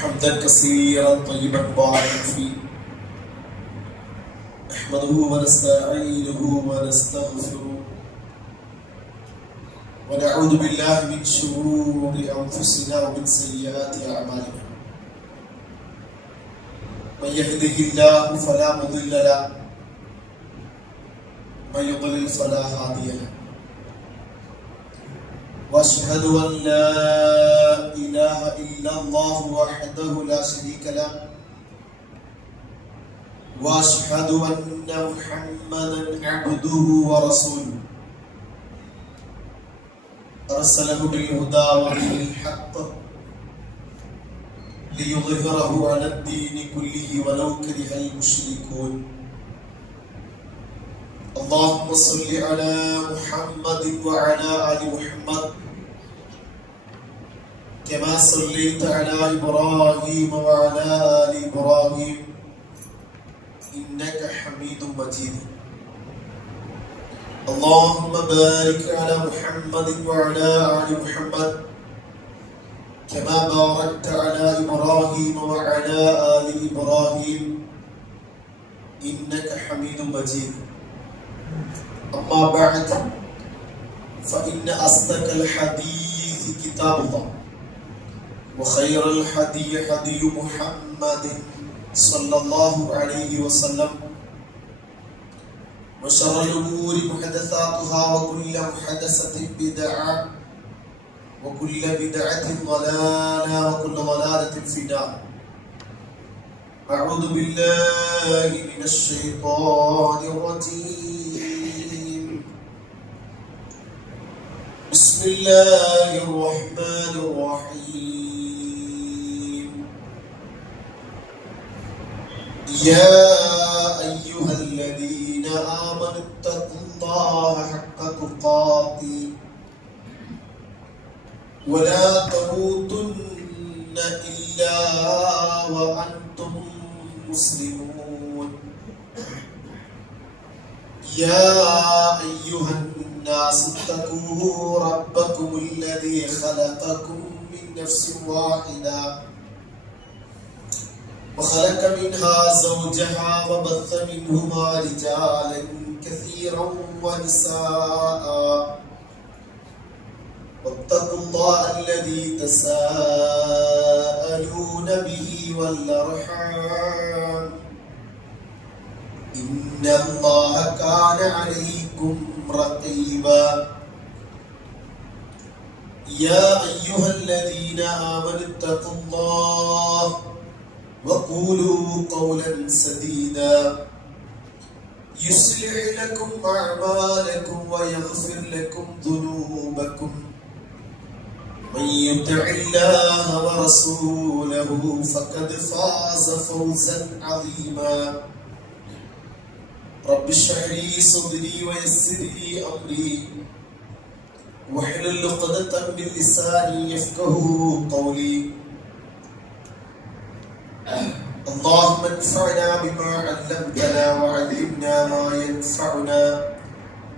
حمدا كثيرا طيبا مباركا فيه نحمده ونستعينه ونستغفره ونعوذ بالله من شرور انفسنا ومن سيئات اعمالنا من يهده الله فلا مضل له ومن يضلل فلا هادي له واشهد ان لا اله الا الله وحده لا شريك له واشهد ان محمدا عبده ورسوله ارسله بالهدى ودين الحق ليظهره على الدين كله ولو كره المشركون اللهم صل على محمد وعلى ال محمد كما صليت على ابراهيم وعلى ال ابراهيم انك حميد مجيد اللهم بارك على محمد وعلى ال محمد كما باركت على ابراهيم وعلى ال ابراهيم انك حميد مجيد أما بعد فإن أصدق الحديث كتاب الله وخير الحدي حدي محمد صلى الله عليه وسلم وشر الأمور محدثاتها وكل محدثة بدعة وكل بدعة ضلالة وكل ضلالة في النار أعوذ بالله من الشيطان الرجيم بسم الله الرحمن الرحيم يا أيها الذين آمنوا اتقوا الله حق تقاته ولا تموتن إلا وأنتم مسلمون يا أيها الناس اتقوا ربكم الذي خلقكم من نفس واحدة وخلق منها زوجها وبث منهما رجالا كثيرا ونساء واتقوا الله الذي تساءلون به والأرحام إن الله كان عليكم رقيبا يا أيها الذين آمنوا اتقوا الله وقولوا قولا سديدا يصلح لكم أعمالكم ويغفر لكم ذنوبكم من يطع الله ورسوله فقد فاز فوزا عظيما رب اشرح لي صدري ويسر لي امري واحلل عقدة من لساني يفقهوا قولي اللهم انفعنا بما علمتنا وعلمنا ما ينفعنا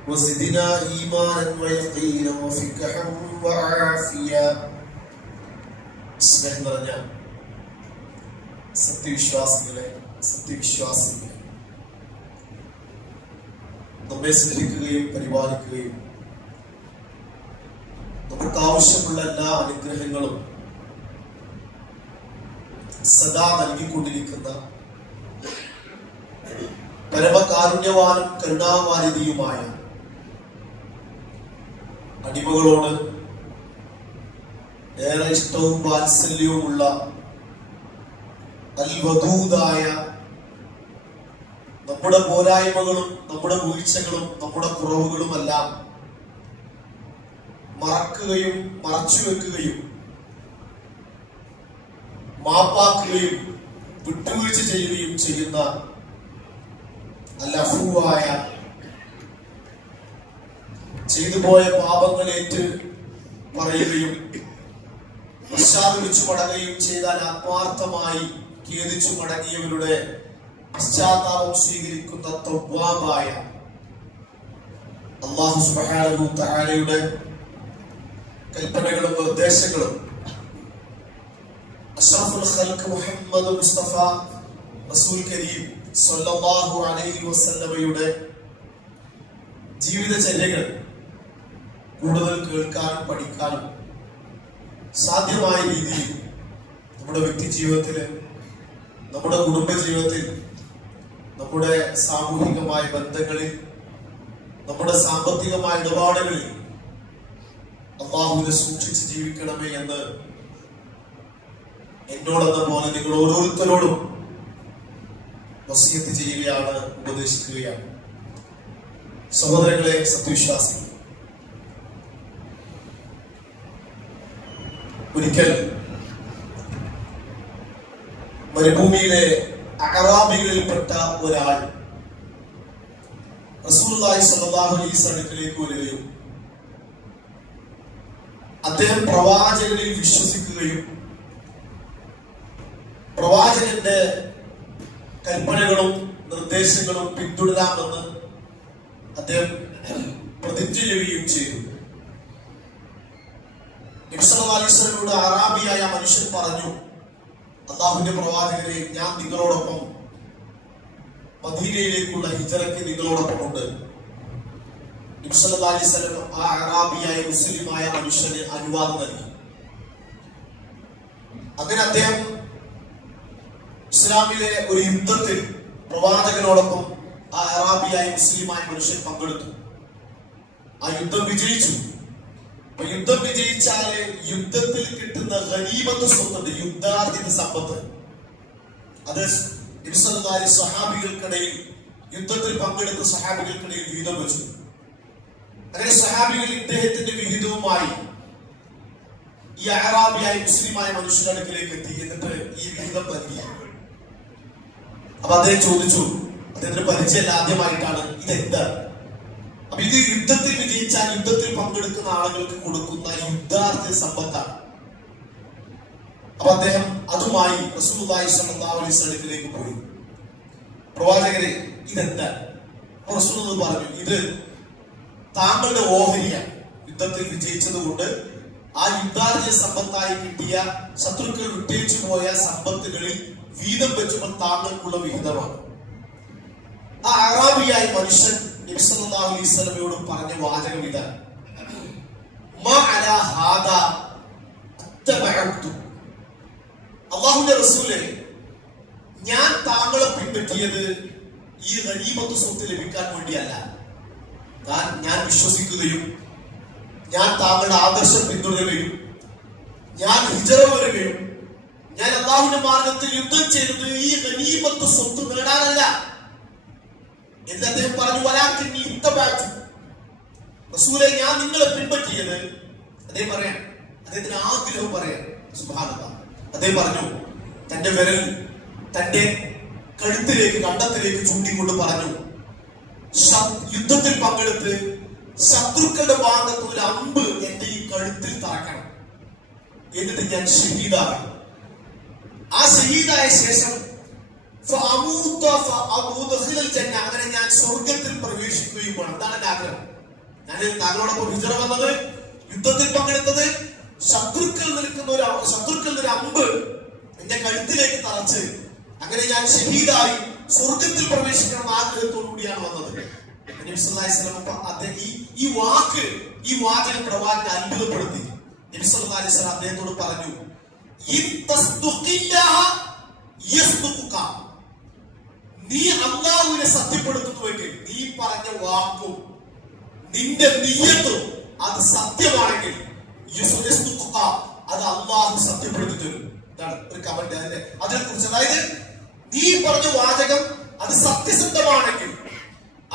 وزدنا إيمانا ويقينا وفقها وعافية സ്നേഹം നിറഞ്ഞ സത്യവിശ്വാസികളെ നമ്മെ സ്നേഹിക്കുകയും പരിപാലിക്കുകയും നമുക്ക് ആവശ്യമുള്ള എല്ലാ അനുഗ്രഹങ്ങളും സദാ നൽകിക്കൊണ്ടിരിക്കുന്ന പരമകാരുണ്യവാനും കരുണാവാരിധിയുമായ അടിമകളോട് ഏറെ ഇഷ്ടവും വാത്സല്യവുമുള്ള അൽവദൂദായ നമ്മുടെ പോരായ്മകളും നമ്മുടെ വീഴ്ചകളും നമ്മുടെ കുറവുകളുമെല്ലാം മറക്കുകയും മറച്ചുവെക്കുകയും മാപ്പാക്കുകയും വിട്ടുവീഴ്ച ചെയ്യുകയും ചെയ്യുന്ന അൽഅഫൂവായ ചെയ്തുപോയ പാപങ്ങളേറ്റ് പറയുകയും പശ്ചാത്തപിച്ചു മടങ്ങുകയും ചെയ്താൽ ആത്മാർത്ഥമായി ഖേദിച്ചു മടങ്ങിയവരുടെ പശ്ചാത്താപം സ്വീകരിക്കുന്ന തവ്വാബായ അല്ലാഹു സുബ്ഹാനഹു തആലയുടെ കൽപ്പനകളും നിർദ്ദേശങ്ങളും അഷ്റഫുൽ ഖൽഖ് മുഹമ്മദ് മുസ്തഫ റസൂൽ കരീം സ്വല്ലല്ലാഹു അലൈഹി വസല്ലമയുടെ ജീവിതചര്യകൾ കൂടുതൽ കേൾക്കാനും പഠിക്കാനും സാധ്യമായ രീതിയിൽ നമ്മുടെ വ്യക്തി ജീവിതത്തിൽ, നമ്മുടെ കുടുംബ ജീവിതത്തിൽ, നമ്മുടെ സാമൂഹികമായ ബന്ധങ്ങളിൽ, നമ്മുടെ സാമ്പത്തികമായ ഇടപാടുകളിൽ അല്ലാഹുവിനെ സൂക്ഷിച്ച് ജീവിക്കണമേ എന്ന് എന്നോടെന്ന പോലെ നിങ്ങൾ ഓരോരുത്തരോടും വസിയത്ത് ചെയ്യുകയാണ്, ഉപദേശിക്കുകയാണ്. സഹോദരങ്ങളെ, സത്യവിശ്വാസികൾ, ഒരിക്കൽ മരുഭൂമിയിലെ അഅറാബികളിൽപ്പെട്ട ഒരാൾ റസൂലുള്ളാഹി സ്വല്ലല്ലാഹു അലൈഹി വസല്ലം അടുക്കലേക്ക് വരികയും അദ്ദേഹം പ്രവാചകനിൽ വിശ്വസിക്കുകയും പ്രവാചകന്റെ കൽപ്പനകളും നിർദ്ദേശങ്ങളും പിന്തുടരാമെന്ന് അദ്ദേഹം പ്രതിജ്ഞ ചെയ്യുകയും ചെയ്തു. നബി സല്ലല്ലാഹു അലൈഹി വസല്ലമയോട് അറാബിയായ മനുഷ്യൻ പറഞ്ഞു, അല്ലാഹുവിന്റെ പ്രവാചകരെ, ഞാൻ നിങ്ങളോടൊപ്പം മദീനയിലേക്കുള്ള ഹിജ്റയ്ക്ക് നിങ്ങളോടൊപ്പം ഉണ്ട്. നബി സല്ലല്ലാഹു അലൈഹി വസല്ലം ആ അറാബിയായ മുസ്ലിമായ മനുഷ്യന് അനുവാദം നൽകി. അങ്ങനെ അദ്ദേഹം ഇസ്ലാമിലെ ഒരു യുദ്ധത്തിൽ പ്രവാചകനോടൊപ്പം ആ അറാബിയായ മുസ്ലിമായ മനുഷ്യൻ പങ്കെടുത്തു. ആ യുദ്ധം വിജയിച്ചു. യുദ്ധം വിജയിച്ചാല് യുദ്ധത്തിൽ കിട്ടുന്ന ഗനീമത്ത് സ്വത്തുണ്ട്, യുദ്ധാർജിത സമ്പത്ത്, അത് നബി സല്ലല്ലാഹു അലൈഹി സ്വഹാബികൾക്കിടയിൽ, യുദ്ധത്തിൽ പങ്കെടുത്ത സ്വഹാബികൾക്കിടയിൽ വീതം വെച്ചു. അങ്ങനെ സ്വഹാബികൾ ഇദ്ദേഹത്തിന്റെ വിഹിതവുമായി ഈ അറാബിയായ മുസ്ലിമായ മനുഷ്യരുടെ അടുക്കിലേക്ക് എത്തി. എന്നിട്ട് ഈ വിഹിതം നൽകി. അപ്പൊ അദ്ദേഹം ചോദിച്ചു, അദ്ദേഹത്തിന് പരിചയം ആദ്യമായിട്ടാണ്, ഇതെന്താ? അപ്പൊ ഇത് യുദ്ധത്തിൽ വിജയിച്ചാൽ യുദ്ധത്തിൽ പങ്കെടുക്കുന്ന ആളുകൾക്ക് കൊടുക്കുന്ന യുദ്ധാർജിത സമ്പത്താണ്. അപ്പൊ അദ്ദേഹം അതുമായി റസൂലുള്ളാഹി സ്വല്ലല്ലാഹു അലൈഹി വസല്ലമയിലേക്ക് പോയി. പ്രവാചകരെ, ഇതെന്താ? റസൂലുള്ളാഹി പറഞ്ഞു, ഇത് താങ്കളുടെ ഓഹരിയാണ്. യുദ്ധത്തിൽ വിജയിച്ചത് കൊണ്ട് ആ യുദ്ധാർജിത സമ്പത്തായി കിട്ടിയ, ശത്രുക്കൾ വിട്ടേച്ചു പോയ സമ്പത്തുകളിൽ വീതം വെച്ചപ്പോൾ താങ്കൾക്കുള്ള വിഹിതമാണ്. ആ അറാബിയായ മനുഷ്യൻ നബി സല്ലല്ലാഹു അലൈഹി വസല്ലമയോട് പറഞ്ഞ വാചകം ഇതാണ്, മാ അലാ ഹാദാ അത്തബഅതു. അല്ലാഹുവിന്റെ റസൂലേ, ഞാൻ താങ്കളെ പിൻപറ്റിയത് ഈ ഗനീമത്ത് സ്വത്ത് ലഭിക്കാൻ വേണ്ടിയല്ല. ഞാൻ വിശ്വസിക്കുകയും ഞാൻ താങ്കളുടെ ആദർശം പിന്തുടരുകയും ഞാൻ ഹിജ്റ വരികയും ഞാൻ അല്ലാഹുവിന്റെ മാർഗത്തിൽ യുദ്ധം ചെയ്തത് ഈ ഗനീമത്ത് സ്വത്ത് നേടാനല്ല എന്ന് അദ്ദേഹം പറഞ്ഞു. വലാകിന്നി ഇത്തബഅതു. റസൂലേ, ഞാൻ നിങ്ങളെ പിൻപറ്റിയത്, അദ്ദേഹം പറയാം, അദ്ദേഹത്തിന് ആഗ്രഹം പറയാം. സുബ്ഹാനല്ലാഹ്. അദ്ദേഹം പറഞ്ഞു, തന്റെ വിരൽ തന്റെ കഴുത്തിലേക്ക്, കണ്ടത്തിലേക്ക് ചൂണ്ടിക്കൊണ്ട് പറഞ്ഞു, യുദ്ധത്തിൽ പങ്കെടുത്ത് ശത്രുക്കളുടെ ഭാഗത്ത് ഒരു അമ്പ് എന്റെ ഈ കഴുത്തിൽ തറക്കണം, എന്നിട്ട് ഞാൻ ഷഹീദാകണം. ആ ഷഹീദായ ശേഷം അങ്ങനെ ഞാൻ സ്വർഗത്തിൽ പ്രവേശിക്കുകയും വേണം. അതാണ് എന്റെ ആഗ്രഹം. ഞാൻ താങ്കളോടൊപ്പം ഹിജ്റ വന്നത്, യുദ്ധത്തിൽ പങ്കെടുത്തത്, ശത്രുക്കളുടെ ഒരു അമ്പ് എന്റെ കഴുത്തിലേക്ക് തറച്ച് അങ്ങനെ ഞാൻ ഷഹീദായി സ്വർഗത്തിൽ പ്രവേശിക്കണം ആഗ്രഹത്തോടു കൂടിയാണ് വന്നത്. നബി സല്ലല്ലാഹു അലൈഹി വസല്ലം ഈ വാചകം പ്രവാചകനെ അത്ഭുതപ്പെടുത്തി. നബി സല്ലല്ലാഹു അലൈഹി വസല്ലം അദ്ദേഹത്തോട് പറഞ്ഞു, നീ അല്ലാഹുവിനെ സത്യപ്പെടുത്തുന്നുവെങ്കിൽ, നീ പറഞ്ഞ വാക്കും നിന്റെ നിയ്യത്തും അത് സത്യമാണെങ്കിൽ അത് അല്ലാഹു സത്യപ്പെടുത്തി തരും. ഇതാണ് ഒരു കമന്റ് അതിനെ കുറിച്ച്. അതായത് നീ പറഞ്ഞ വാചകം അത് സത്യസന്ധമാണെങ്കിൽ,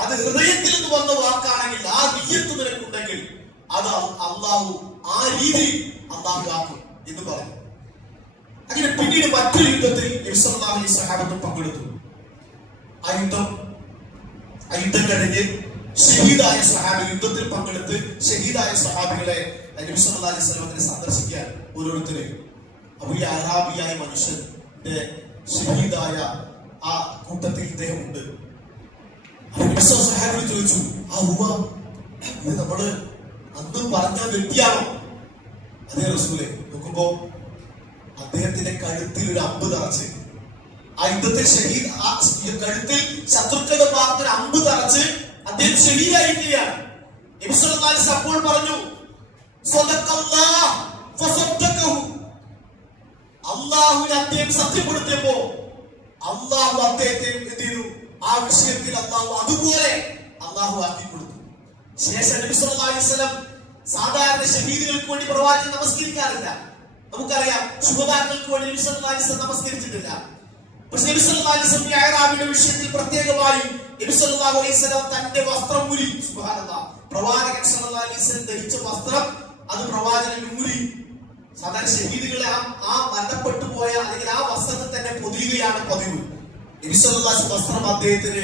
അത് ഹൃദയത്തിൽ നിന്ന് വന്ന വാക്കാണെങ്കിൽ, ആ നിയ്യത്ത് നിനക്കുണ്ടെങ്കിൽ അത് അല്ലാഹു ആ രീതിയിൽ അല്ലാഹു ആക്കും എന്ന് പറഞ്ഞു. അങ്ങനെ പിന്നീട് മറ്റൊരു യുദ്ധത്തിൽ നബി സല്ലല്ലാഹു അലൈഹി വസല്ലം പങ്കെടുത്തു. ആ യുദ്ധം കഴിഞ്ഞ് ഷഹീദായ സ്വഹാബി, യുദ്ധത്തിൽ പങ്കെടുത്ത് ഷഹീദായ സ്വഹാബികളെ നബി സല്ലല്ലാഹു അലൈഹി വസല്ലം സന്ദർശിക്കാൻ ഓരോരുത്തരെ. അപ്പൊ ഈ അറാബിയായ മനുഷ്യന്റെ ഷഹീദായ ആ കൂട്ടത്തിൽ ഇദ്ദേഹമുണ്ട്. ചോദിച്ചു, ആ നമ്മള് അന്ന് പറഞ്ഞ വ്യക്തിയാണോ? അതേ റസൂലെ നോക്കുമ്പോ അദ്ദേഹത്തിന്റെ കഴുത്തിൽ ഒരു അമ്പ് തറച്ച്, ആ യുദ്ധത്തിൽ കഴുത്തിൽ ശത്രുക്കളുടെ ഭാഗത്ത് ഒരു അമ്പ് തറച്ച് അദ്ദേഹം ഷഹീദായിരിക്കുകയാണ്. നബി സല്ലല്ലാഹു അലൈഹി വസല്ലം അപ്പോൾ പറഞ്ഞു, അള്ളാഹുവിനെ അദ്ദേഹം സത്യപ്പെടുത്തിയപ്പോ അള്ളാഹു അദ്ദേഹത്തെ എന്ത് ചെയ്തു? ആ വിഷയത്തിൽ അള്ളാഹു അതുപോലെ അള്ളാഹു ആക്കി കൊടുത്തു. ശേഷം നബി സല്ലല്ലാഹു അലൈഹി വസല്ലം സാധാരണ ഷഹീദുകൾക്ക് വേണ്ടി പ്രവാചകൻ നമസ്കരിക്കാറില്ല. നമുക്കറിയാം, ശുഹദാക്കൾക്ക് വേണ്ടി നബി സല്ലല്ലാഹു അലൈഹി വസല്ലം നമസ്കരിച്ചിട്ടില്ല. പക്ഷെ നബി സല്ലല്ലാഹു അലൈഹി വസല്ലം മിഅ്റാജിന്റെ വിഷയത്തിൽ പ്രത്യേകമായി നബി സല്ലല്ലാഹു അലൈഹി വസല്ലം തന്റെ വസ്ത്രം ഊരി, സുബ്ഹാനല്ലാഹ്, പ്രവാചകൻ സല്ലല്ലാഹു അലൈഹി വസല്ലം ധരിച്ച വസ്ത്രം അത് പ്രവാചകൻ ഊരി. സാധാരണ ഷഹീദുകളെ ആ മരണപ്പെട്ടു പോയ അല്ലെങ്കിൽ ആ വസ്ത്രത്തിൽ തന്നെ പൊതിയുകയാണ് പതിവ്. നബി സല്ലല്ലാഹു അലൈഹി വസ്ത്രം അദ്ദേഹത്തിന്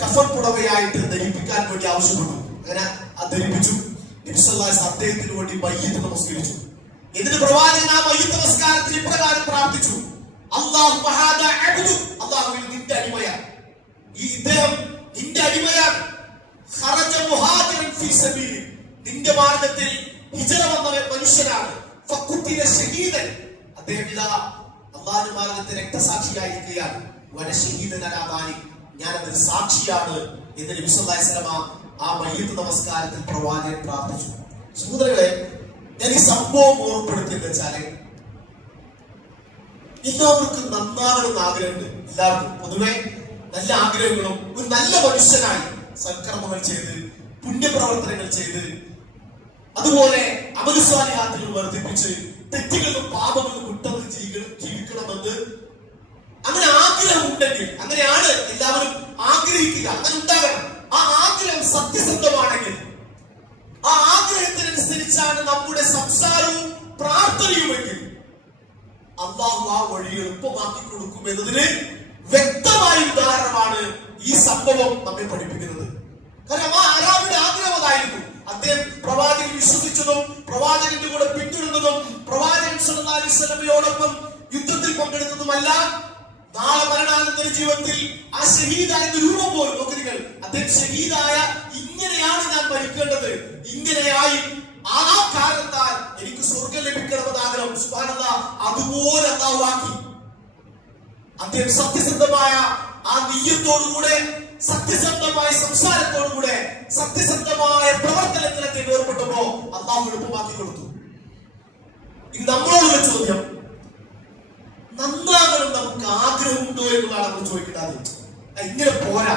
കഫൻ പുടവയായിട്ട് ധരിപ്പിക്കാൻ വേണ്ടി ആവശ്യപ്പെട്ടു. അങ്ങനെ ധരിപ്പിച്ചു. നബി സല്ലല്ലാഹു അലൈഹി വസല്ലം അദ്ദേഹത്തിന് വേണ്ടി മയ്യിത്ത് നമസ്കരിച്ചു. എന്നിട്ട് പ്രവാചകൻ ആ മയ്യിത്ത് നമസ്കാരത്തിൽ ഇപ്രകാരം പ്രാർത്ഥിച്ചു, അല്ലാഹുമ്മ ഹാദാ അബ്ദു, അല്ലാഹുവേ നിന്റെ അടിമയാണ്, ഈ ഇദ്ദേഹം നിന്റെ അടിമയാണ്, ഖറജ മുഹാജിറൻ ഫീ സബീലി, നിന്റെ മാർഗ്ഗത്തിൽ ഹിജ്റ വന്ന മനുഷ്യനാണ്, ഫഖുതില ഷഹീദൻ, അദ്ദേഹം ഇതാ അല്ലാഹുവിന്റെ മാർഗ്ഗത്തിൽ രക്തസാക്ഷിയായിരിക്കുകയാണ്, വന ഷഹീദൻ അലാ ദാലിക്, ഞാൻ അതിന് സാക്ഷിയാണ് എന്ന് നബി സല്ലല്ലാഹു അലൈഹി വസല്ലം ആ മയ്യിത്ത് നമസ്കാരത്തിൽ പ്രവാചകൻ പ്രാർത്ഥിച്ചു. സഹോദരങ്ങളെ, ഞാൻ ഈ സംഭവം ഓർമ്മപ്പെടുത്തിയെന്ന് വെച്ചാല് എല്ലാവർക്കും നന്നാകണമെന്ന് ആഗ്രഹമുണ്ട്. എല്ലാവർക്കും പൊതുവെ നല്ല ആഗ്രഹങ്ങളും ഒരു നല്ല മനുഷ്യനായി സൽക്കർമ്മങ്ങൾ ചെയ്ത് പുണ്യപ്രവർത്തനങ്ങൾ ചെയ്ത് അതുപോലെ അമലുസ്വാലിഹാത്തുകൾ വർദ്ധിപ്പിച്ച് തെറ്റുകളും പാപങ്ങളും വിട്ടത് ജീവിക്കണമെന്ന് അങ്ങനെ ആഗ്രഹം ഉണ്ടെങ്കിൽ, അങ്ങനെയാണ് എല്ലാവരും ആഗ്രഹിക്കുക, അങ്ങനെ ഉണ്ടാകണം. ആ ആഗ്രഹം സത്യസന്ധമാണെങ്കിൽ, ആ ആഗ്രഹത്തിനനുസരിച്ചാണ് നമ്മുടെ സംസാരവും പ്രാർത്ഥനയുമെങ്കിൽ അല്ലാഹു ആ വഴി എളുപ്പമാക്കി കൊടുക്കും എന്നതിന് വ്യക്തമായ ഉദാഹരണമാണ് ഈ സംഭവം നമ്മെ പഠിപ്പിക്കുന്നത്. കാരണം ആ അറാബിയുടെ ആഗ്രഹം അതായിരുന്നു. അദ്ദേഹം പ്രവാചകൻ വിശ്വസിച്ചതും പ്രവാചകന്റെ കൂടെ പിന്തുടരുന്നതും പ്രവാചകൻ സല്ലല്ലാഹു അലൈഹി വസല്ലമയോടൊപ്പം യുദ്ധത്തിൽ പങ്കെടുത്തതുമല്ല, നാളെ മരണാനന്തര ജീവിതത്തിൽ ആ ഷഹീദായ രൂപം പോലും നോക്കി നിങ്ങൾ, അദ്ദേഹം ഷഹീദായ ഇങ്ങനെയാണ് ഞാൻ മരിക്കേണ്ടത്, ഇങ്ങനെയായി ആ കാരണത്താൽ എനിക്ക് സ്വർഗം ലഭിക്കണമെന്ന് ആഗ്രഹം, സുബ്ഹാനല്ലാഹ്, അതുപോലെ അല്ലാഹു ആക്കി. അദ്ദേഹം സത്യസന്ധമായ ആ നിയ്യത്തോടുകൂടെ, സത്യസന്ധമായ സംസാരത്തോടുകൂടെ, സത്യസന്ധമായ പ്രവർത്തനത്തിലൊക്കെ ഏർപ്പെട്ടപ്പോ അല്ലാഹു എളുപ്പമാക്കി കൊടുത്തു. ഇത് നമ്മളോടുള്ള ചോദ്യം, നന്നാകണം നമുക്ക് ആഗ്രഹമുണ്ടോ എന്നുള്ളതാണ് നമ്മൾ ചോദിക്കേണ്ടത്. ഇങ്ങനെ പോരാ,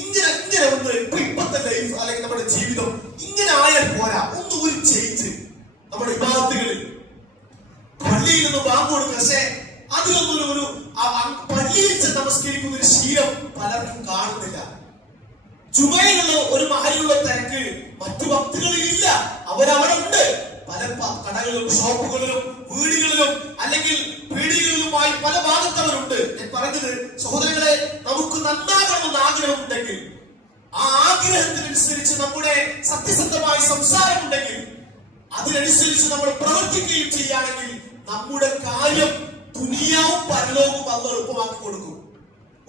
ഇങ്ങനെ ഒന്ന് ഇപ്പത്തെ ലൈഫ് അല്ലെങ്കിൽ നമ്മുടെ ജീവിതം ഇങ്ങനെ ആയാൽ പോരാ, ഒന്ന് ഒരു ചേഞ്ച്. നമ്മുടെ വിഭാഗത്തുകളിൽ പള്ളിയിൽ നിന്ന് ബാങ്ക് കൊടുക്കുക, പക്ഷെ അതിലൊന്നും ഒരു പള്ളിയിൽ ചെന്ന് നമസ്കരിക്കുന്ന ഒരു ശീലം പലർക്കും കാണുന്നില്ല. ജുമയിലുള്ള ഒരു മഹലുള്ള തിരക്ക് മറ്റു ഭക്തികളിൽ ഇല്ല, അവരവിടെ ഉണ്ട്. പല കടകളിലും ഷോപ്പുകളിലും വീടുകളിലും അല്ലെങ്കിൽ പീടികളിലുമായി പല ഭാഗത്തവരുണ്ട്. ഞാൻ പറഞ്ഞത് സഹോദരങ്ങളെ, നമുക്ക് നന്നാകണമെന്ന് ആഗ്രഹമുണ്ടെങ്കിൽ, ആ ആഗ്രഹത്തിനനുസരിച്ച് നമ്മുടെ സത്യസന്ധമായ സംസാരമുണ്ടെങ്കിൽ, അതിനനുസരിച്ച് നമ്മൾ പ്രവർത്തിക്കുകയും ചെയ്യുകയാണെങ്കിൽ നമ്മുടെ കാര്യം ദുനിയാവും പരലോകവും അല്ല എളുപ്പമാക്കി കൊടുക്കും.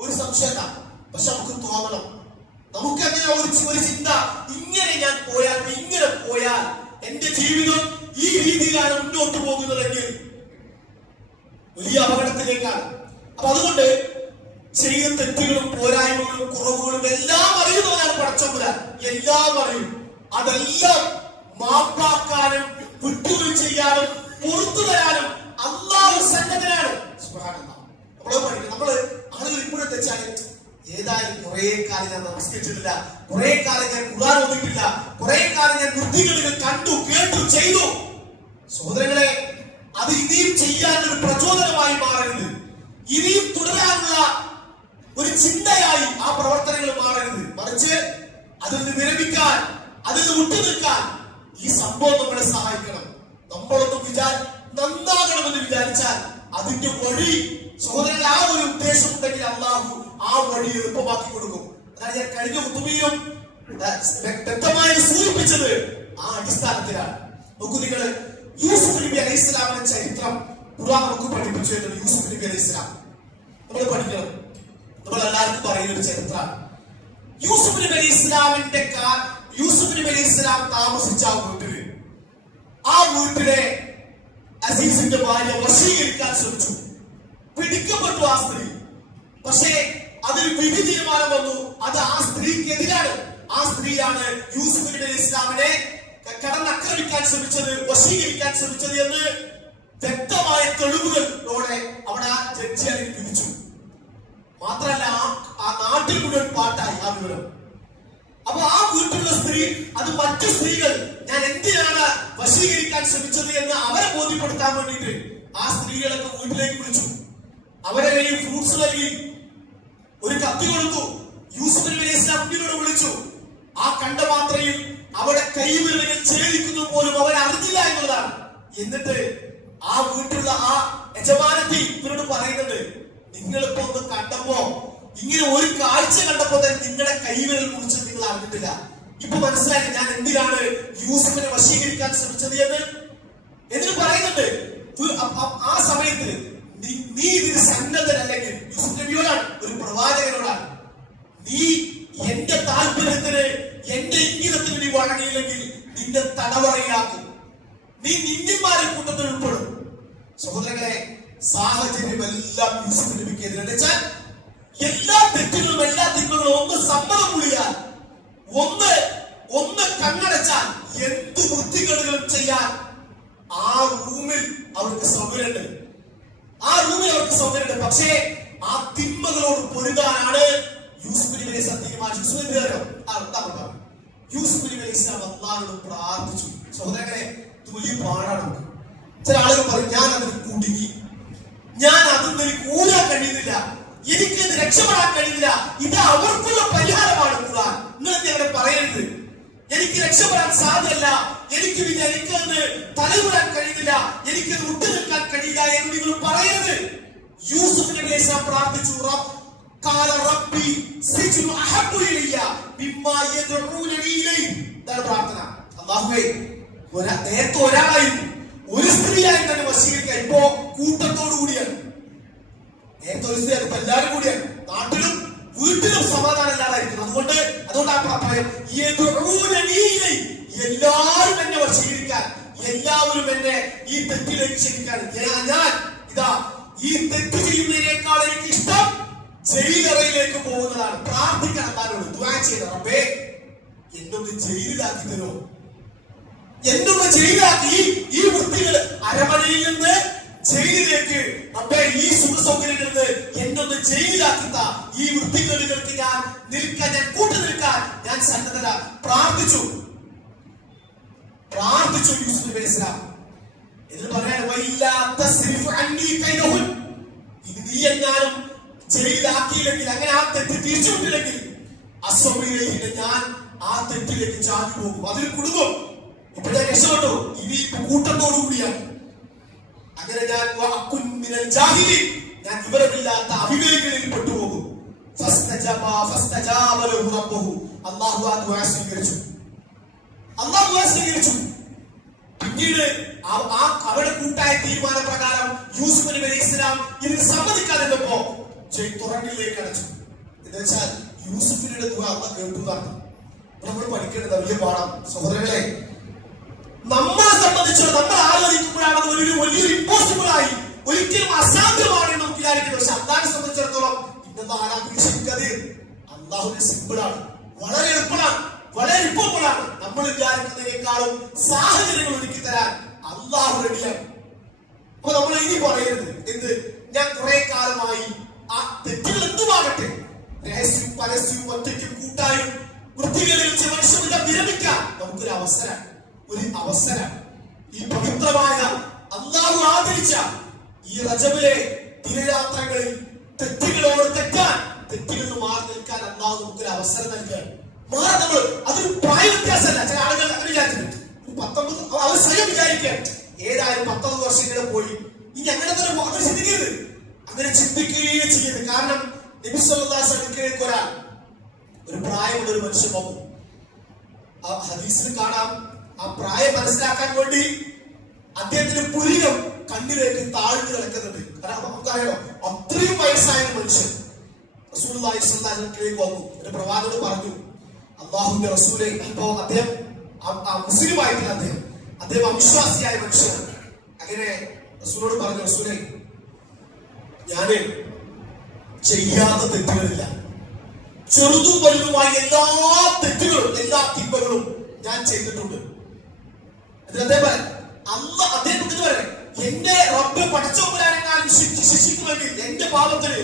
ഒരു സംശയമല്ല. പക്ഷെ നമുക്ക് തോന്നണം, നമുക്കങ്ങനെ ഒരു ചിന്ത, ഇങ്ങനെ ഞാൻ പോയാൽ, ഇങ്ങനെ പോയാൽ എന്റെ ജീവിതം ഈ രീതിയിലാണ് മുന്നോട്ട് പോകുന്നതെങ്കിൽ വലിയ അപകടത്തിലേക്കാണ്. അപ്പൊ അതുകൊണ്ട് ചെയ്ത തെറ്റുകളും പോരായ്മകളും കുറവുകളും എല്ലാം അറിയുന്നവരാണ് പടച്ചതമ്പുരാൻ, എല്ലാം അറിയും. അതെല്ലാം മാപ്പാക്കാനും വിട്ടുകൾ ചെയ്യാനും പുറത്തു തരാനും അല്ലാഹു സന്നദ്ധനാണ്. സുബ്ഹാനല്ലാഹ്. നമ്മള് ആളുകൾ ഇപ്പോഴും തെറ്റാണ്, ഏതായാലും കുറെ കാലം ഞാൻ നമസ്കരിച്ചിട്ടില്ല, കുറെ കാലം ഞാൻ ഖുർആൻ ഓതിയിട്ടില്ല, കുറെ കാലം ഞാൻ വൃത്തികളിൽ കണ്ടു കേട്ടു ചെയ്തു. സഹോദരങ്ങളെ, അത് ഇനിയും ചെയ്യാനൊരു പ്രചോദനമായി മാറരുത്, ഇനിയും തുടരാനുള്ള ഒരു ചിന്തയായി ആ പ്രവർത്തനങ്ങൾ മാറരുത്. മറിച്ച് അതിൽ നിന്ന് വിരമിക്കാൻ, അതിൽ നിന്ന് വിട്ടുനിൽക്കാൻ ഈ സംഭവം നമ്മളെ സഹായിക്കണം. നമ്മളൊന്നും നന്നാകണമെന്ന് വിചാരിച്ചാൽ അതിന്റെ വഴി, സഹോദരങ്ങളെ, ആ ഒരു ഉദ്ദേശം ഉണ്ടെങ്കിൽ അല്ലാഹു ആ വഴി എളുപ്പമാക്കി കൊടുക്കും. അതാണ് ഞാൻ കഴിഞ്ഞ ഖുതുബയിലും വ്യക്തമായി സൂചിപ്പിച്ചത്. ആ അടിസ്ഥാനത്തിലാണ്. നോക്കൂ നിങ്ങൾ, യൂസുഫ് നബി അലൈഹി ഇസ്ലാമിന്റെ ചരിത്രം ഖുർആൻ നമുക്ക് പഠിപ്പിച്ചു. യൂസുഫ് നബി അലൈഹി ഇസ്ലാം നമ്മൾ പഠിക്കണം. നമ്മൾ എല്ലാവർക്കും പറയുന്ന ഒരു ചരിത്രമാണ്. യൂസുഫ് നബി അലൈഹി ഇസ്ലാം താമസിച്ച ആ വീട്ടിലെ അസീസിന്റെ ഭാര്യ വശീകരിക്കാൻ ശ്രമിച്ചു. പിടിക്കപ്പെട്ടു ആ സ്ത്രീ. പക്ഷേ അതിൽ വിധി തീരുമാനം വന്നു. അത് ആ സ്ത്രീക്കെതിരാണ്. ആ സ്ത്രീയാണ് യൂസുഫ് നബി അലൈഹി ഇസ്ലാമിനെ കടന്നാക്രമിക്കാൻ ശ്രമിച്ചത്, വശീകരിക്കാൻ ശ്രമിച്ചത് എന്ന് വ്യക്തമായ തെളിവുകളോടെ അവിടെ ആ ജഡ്ജി അതിൽ വിധിച്ചു. മാത്രമല്ല ആ നാട്ടിൽ മുഴുവൻ പാട്ടായി ആ വിവരം. അപ്പൊ ആ വീട്ടിലുള്ള സ്ത്രീ അത് മറ്റു സ്ത്രീകൾ ഞാൻ എന്തിനാണ് വശീകരിക്കാൻ ശ്രമിച്ചത് എന്ന് അവരെ ബോധ്യപ്പെടുത്താൻ വേണ്ടിയിട്ട് ആ സ്ത്രീകളൊക്കെ വീട്ടിലേക്ക് വിളിച്ചു. അവരെ കയ്യിൽ ഫ്രൂട്ട്സ് നൽകി, ഒരു കത്തി കൊടുത്തു. യൂസുഫ് നബി അലൈഹി ഇസ്ലാം മുന്നിലൂടെ വിളിച്ചു. ആ കണ്ട മാത്രയിൽ അവിടെ കൈവിരലുകൾ ഛേദിക്കുന്നത് പോലും അവർ അറിഞ്ഞില്ല എന്നുള്ളതാണ്. എന്നിട്ട് ആ വീട്ടിലുള്ള ആ യജമാനത്തി ഇവരോട് പറയുന്നുണ്ട്, നിങ്ങളിപ്പോ ഒന്ന് കണ്ടപ്പോ ഇങ്ങനെ ഒരു കാഴ്ച കണ്ടപ്പോ തന്നെ നിങ്ങളുടെ കൈവിരൽ മുറിച്ച് നിങ്ങൾ അറിഞ്ഞിട്ടില്ല. ഇപ്പൊ മനസ്സിലായി ഞാൻ എന്തിനാണ് യൂസുഫിനെ വശീകരിക്കാൻ ശ്രമിച്ചത് എന്ന്. എന്നിട്ട് പറയുന്നുണ്ട് ആ സമയത്ത് നീ ഇതിന് സന്നദ്ധനല്ലെങ്കിൽ, യൂസുഫ് നബിയോടാണ്, ഒരു പ്രവാചകനോടാണ്, നീ എന്റെ താല്പര്യത്തിന് എന്റെ ഇംഗിതത്തിന് നീ വഴങ്ങിയില്ലെങ്കിൽ നിന്റെ തടവറയിലാക്കും, നീ നിന്യന്മാരെ കൂട്ടത്തിൽ ഉൾപ്പെടും. സഹോദരങ്ങളെ, സാഹചര്യം എല്ലാം യൂസുഫ് നബിക്കെതിരെ വെച്ചാൽ എല്ലാ തെറ്റുകളും എല്ലാ തിന്മകളും ഒന്ന് സമ്മതം മൂളിയാൽ, ഒന്ന് കണ്ണടച്ചാൽ എന്ത് വൃത്തികേടുകളും ചെയ്യാൻ ആ റൂമിൽ അവർക്ക് സൗകര്യമുണ്ട്. പക്ഷേ ആ തിന്മകളോട് പൊരുതാനാണ് യൂസുഫ് നബി അലൈഹി ഇസ്ലാം തീരുമാനിച്ചു. യൂസുഫ് നബി അലൈഹി ഇസ്ലാം അല്ലാഹുവോട് പ്രാർത്ഥിച്ചു. സഹോദരങ്ങളെ, ഇത് വലിയ പാടാണ്. ചില ആളുകൾ പറയും ഞാൻ അതിന് കുടുങ്ങി, ഞാൻ അതിൽ എനിക്ക് ഊരാൻ കഴിയുന്നില്ല, എനിക്കത് രക്ഷപ്പെടാൻ കഴിയുന്നില്ല. ഇത് അവർക്കുള്ള പരിഹാരമാണ് ഖുർആൻ. നിങ്ങൾക്ക് അങ്ങനെ പറയരുത്. എനിക്ക് രക്ഷപ്പെടാൻ സാധ്യമല്ല, എനിക്കത് തലമുറാൻ കഴിയുന്നില്ല, എനിക്കത് വിട്ടു നിൽക്കാൻ കഴിയില്ല എന്ന് നിങ്ങൾ പറയരുത്. യൂസുഫ് നബി അലൈഹി ഇസ്ലാം പ്രാർത്ഥിച്ചു, പ്രാർത്ഥന. അല്ലാഹുവേ, നേരത്തെ ഒരാളായിരുന്നു, ഒരു സ്ത്രീയായി തന്നെ വശീകരിക്കാൻ, ഇപ്പോ കൂട്ടത്തോടു കൂടിയാണ്. നേരത്തെ ഒരു സ്ത്രീ, ഇപ്പൊ എല്ലാവരും കൂടിയാണ്. നാട്ടിലും വീട്ടിലും സമാധാനം ഇല്ലാതായിരിക്കും. അതുകൊണ്ട് ആ പറയാം, എല്ലാവരും എന്നെ വശീകരിക്കാൻ, എല്ലാവരും എന്നെ ഈ തെറ്റിലേക്ക് ക്ഷണിക്കാൻ. ഞാൻ ഇതാ ഈ തെറ്റ് ചെയ്യുന്നതിനേക്കാൾ എനിക്ക് ഇഷ്ടം ജയിലറയിലേക്ക് പോകുന്നതാണ്. പ്രാർത്ഥിക്കണം, താനോട് ദുആ ചെയ്ത റബ്ബേ എന്നൊന്ന് ജയിലിലാക്കി തരോ, എന്നൊന്ന് ജയിലാക്കി ഈ വൃത്തികൾ അരമനയിൽ നിന്ന് ജയിലിലേക്ക്, റബ്ബേ ഈ സുഖ സൗകര്യങ്ങളിൽ നിന്ന് എന്നൊന്ന് ജയിലിലാക്കുന്ന ഈ വൃത്തികേടുകൾക്ക് ഞാൻ കൂട്ടു നിൽക്കാൻ ഞാൻ സന്നദ്ധത. പ്രാർത്ഥിച്ചു യൂസുഫ് നബി അലൈഹി ഇസ്ലാം. എന്ന് പറയാൻ ഇത് നീ എങ്ങാനും ജയിലാക്കിയില്ലെങ്കിൽ, അങ്ങനെ ആ തെറ്റ് തിരിച്ചുവിട്ടില്ലെങ്കിൽ അസ്വമിലേക്ക് ഞാൻ ആ തെറ്റിലേക്ക് ചാടി പോകും, അതിൽ കുടുങ്ങും. ഇപ്പൊ ഞാൻ രക്ഷപ്പെട്ടു, ഇനി കൂട്ടത്തോടു കൂടിയാണ്. അങ്ങനെ ഞാൻ വിവരമില്ലാത്ത അവിവേകളിൽ പെട്ടുപോകും. അല്ലാഹു സ്വീകരിച്ചു. പിന്നീട് അവരുടെ കൂട്ടായ തീരുമാനപ്രകാരം യൂസുഫ് നബി അലൈഹി ഇസ്ലാം ഇതിന് സമ്മതിക്കാതിരുന്നപ്പോ തുറന്നിലേക്ക് അടച്ചു. എന്ന് വെച്ചാൽ യൂസുഫിന്റെ ദുആ അല്ലാഹു കേട്ടതാണ്. നമ്മൾ പഠിക്കേണ്ടത് വലിയ പാഠം. സഹോദരങ്ങളെ, നമ്മളെ സംബന്ധിച്ചോ നമ്മൾ ആലോചിക്കുമ്പോഴാണ് വലിയൊരു ഇമ്പോസിബിൾ ആയി, ഒരിക്കലും അസാധ്യമാണ് എന്ന് നമുക്ക് വിചാരിക്കുന്നത്. പക്ഷെ അല്ലാഹുവിനെ സംബന്ധിച്ചിടത്തോളം അല്ലാഹുവിന് സിമ്പിൾ ആണ്, വളരെ എളുപ്പമാണ്, വളരെ എളുപ്പമാണ്. നമ്മൾ വിചാരിക്കുന്നതിനേക്കാളും സാഹചര്യങ്ങൾ ഒരുക്കി തരാൻ അല്ലാഹു റെഡിയാണ്. അപ്പൊ നമ്മൾ ഇനി പറയരുത് എന്ത്, ഞാൻ കുറെ കാലമായി ആ തെറ്റുകൾ എന്തുമാകട്ടെ, രഹസ്യവും പരസ്യവും ഒറ്റയ്ക്കും കൂട്ടായും വൃത്തികളിൽ മനുഷ്യരുടെ വിരമിക്കാൻ നമുക്കൊരു അവസരം. ഈ പവിത്രമായ അല്ലാഹു ആദരിച്ച ഈ റജബിലെ ദിനരാത്രങ്ങളിൽ തെറ്റുകളോട് തെറ്റാൻ, തെറ്റുകളിൽ മാറി നിൽക്കാൻ അല്ലാഹു നമുക്കൊരു അവസരം നൽകാൻ. മാറി നമ്മൾ അതൊരു പ്രായ വ്യത്യാസമല്ല. ചില ആളുകൾ അങ്ങനെ വിചാരിച്ചിട്ടുണ്ട്, 19 അവർ സ്വയം വിചാരിക്കാൻ ഏതായാലും 19 വർഷങ്ങളെ പോയി, ഇനി അങ്ങനെ തന്നെ അങ്ങനെ ചിന്തിക്കരുത്, അങ്ങനെ ചിന്തിക്കുകയേ ചെയ്യരുത്. കാരണം നബി സല്ലല്ലാഹു അലൈഹി വസല്ലം ഒരു പ്രായമുള്ള ഒരു മനുഷ്യൻ വന്നു. ആ ഹദീസിൽ കാണാം, ആ പ്രായം മനസ്സിലാക്കാൻ വേണ്ടി അദ്ദേഹത്തിന് പുരികം കണ്ണിലേക്ക് താഴ്ന്നു കിടക്കുന്നുണ്ട്. കാരണം നമുക്കറിയാലോ, അത്രയും വയസ്സായ ഒരു മനുഷ്യൻ റസൂലുള്ളാഹി സ്വല്ലല്ലാഹു അലൈഹി വസല്ലം വന്നു. ഒരു പ്രവാചകനോട് പറഞ്ഞു, അല്ലാഹുവിന്റെ റസൂലേ, ഇപ്പോ അദ്ദേഹം മുസ്ലിം ആയിട്ടില്ല, അദ്ദേഹം അവിശ്വാസിയായ മനുഷ്യനാണ്. അങ്ങനെ റസൂലോട് പറഞ്ഞു, റസൂലേ, ഞാന് ചെയ്യാത്ത തെറ്റുകളില്ല, ചെറുതും വലുതുമായ എല്ലാ തെറ്റുകളും എല്ലാ തിന്മകളും ഞാൻ ചെയ്തിട്ടുണ്ട്. അദ്ദേഹം പറയാം, എന്റെ റബ്ബ് പടച്ചോമ്പരാനെങ്ങാനും ശിക്ഷിക്കുമെങ്കിൽ എന്റെ പാപത്തിന്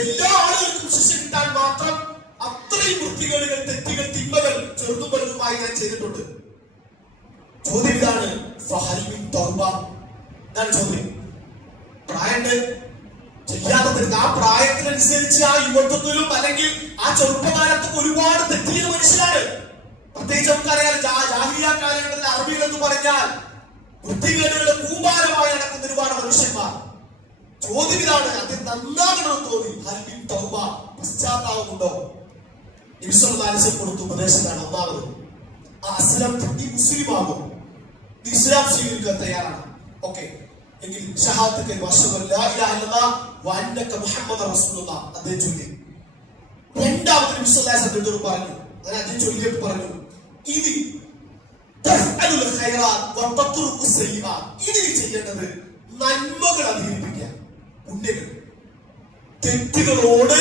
എല്ലാ ആളുകൾക്കും ശിക്ഷ കിട്ടാൻ മാത്രം അത്രയും വൃത്തികേടുകൾ, തെറ്റുകൾ, തിന്മകൾ ചെറുതും വലുതുമായി ഞാൻ ചെയ്തിട്ടുണ്ട്. ചോദ്യം ഇതാണ്, ഇതാണ് ചോദ്യം. പ്രായണ്ട്, ചെയ്യാത്ത ആ പ്രായത്തിനനുസരിച്ച് ആ യുവത്വത്തിലും അല്ലെങ്കിൽ ആ ചെറുപ്പകാലത്തും ഒരുപാട് തെറ്റ് ചെയ്ത മനുഷ്യരാണ്. പ്രത്യേകിച്ച് നമുക്കറിയാം, ജാഹിലിയ കാലഘട്ടത്തിൽ അറബികൾ എന്ന് പറഞ്ഞാൽ വൃത്തികേടുകളുടെ കൂമ്പാരമായി നടക്കുന്ന ഒരുപാട് മനുഷ്യന്മാർ. ചോദ്യം ഇതാണ്, അത് നന്നാകണമെന്ന് തോന്നി, ഹൽബിൻ തൗബ, പശ്ചാത്താപമുണ്ടോ? നബി സല്ലല്ലാഹു അലൈഹി വസല്ലം കൊടുത്ത ഉപദേശമാണ് ഒന്നാമത്, അസ്ലം, നീ മുസ്ലിം ആകും, നീ ഇസ്ലാം സ്വീകരിക്കാൻ തയ്യാറാണ്, ഓക്കെ എങ്കിൽ ഷഹാദത്ത് അശ്ഹദു അല്ലാ ഇലാഹ ഇല്ലല്ലാഹ് വ അന്നക മുഹമ്മദ റസൂലുള്ളാഹ് അദ്ദേഹം ചൊല്ലി. രണ്ടാമത് നബി സല്ലല്ലാഹു അലൈഹി വസല്ലം പറഞ്ഞു, അങ്ങനെ അദ്ദേഹം ചൊല്ലിയപ്പോൾ പറഞ്ഞു, ഇത് തഫ്അലുൽ ഖൈറാത്ത് വ തത്റുകു സയ്യിആത്ത്, ഇതിന് ചെയ്യേണ്ടത് നന്മകൾ അധികരിപ്പിക്കുക, പുണ്യങ്ങൾ, തെറ്റുകളോട്